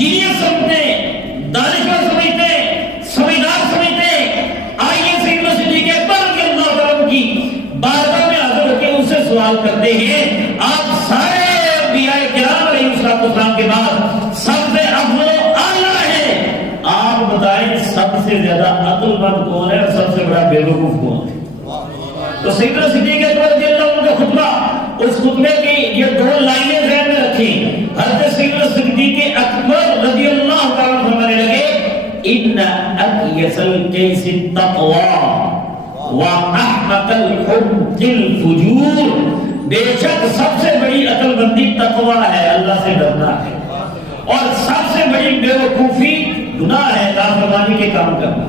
Genius سمجھتے ہیں، دانشور سمجھتے ہیں، سمجھدار سمجھتے ہیں، آئیے سیدنا صدیق اکبر رضی اللہ عنہ کی بارگاہ میں حاضر ہو کے ان سے سوال کرتے ہیں، آپ سارے انبیاء کرام علیہ السلام کے بعد سب سے افضل و اعلیٰ ہیں، آپ بتائیں سب سے زیادہ عقل مند کون ہے اور سب سے بڑا بیوقوف کون ہے؟ تو سیدنا صدیق اکبر رضی اللہ عنہ کا خطبہ، اس خطبے کی یہ دو لائنیں ذہن میں رکھیں۔ حضرت سیدنا صدیق اکبر رضی اللہ تعالیٰ فرمانے لگے، ان اکیس الکیس التقوی واحمق الحمق الفجور، بے شک سب سے بڑی عقل مندی تقوی ہے، اللہ سے ڈرنا ہے، اور سب سے بڑی بیوقوفی گناہ ہے، نافرمانی کے کام کرنا،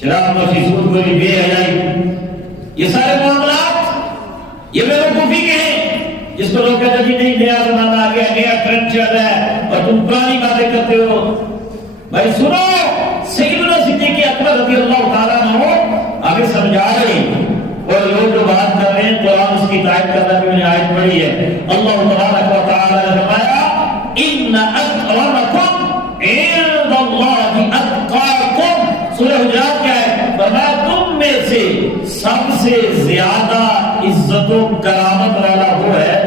شراب نوشی، سود خوری، بے حیائی، یہ سارے معاملات یہ بیوقوفی کے ہیں، جس کو لوگ کہتے ہیں کہ نہیں نیا زمانہ آ گیا، نیا ٹرینڈ چل رہا ہے اور تم پرانی باتیں کرتے ہو۔ بھائی سنو، سیدنا صدیق اکبر رضی اللہ تعالیٰ عنہ آگے سمجھا رہے ہیں، اور لوگ جو بات کر رہے ہیں قرآن اس کی تائید کرنا بھی میں نے آیت پڑھی ہے۔ اللہ تبارک و تعالیٰ نے فرمایا، ان اکرمکم عند اللہ اتقاکم، سورہ حجرات کیا ہے؟ فرمایا تم میں سے سب سے زیادہ عزت و کرامت والا وہ ہے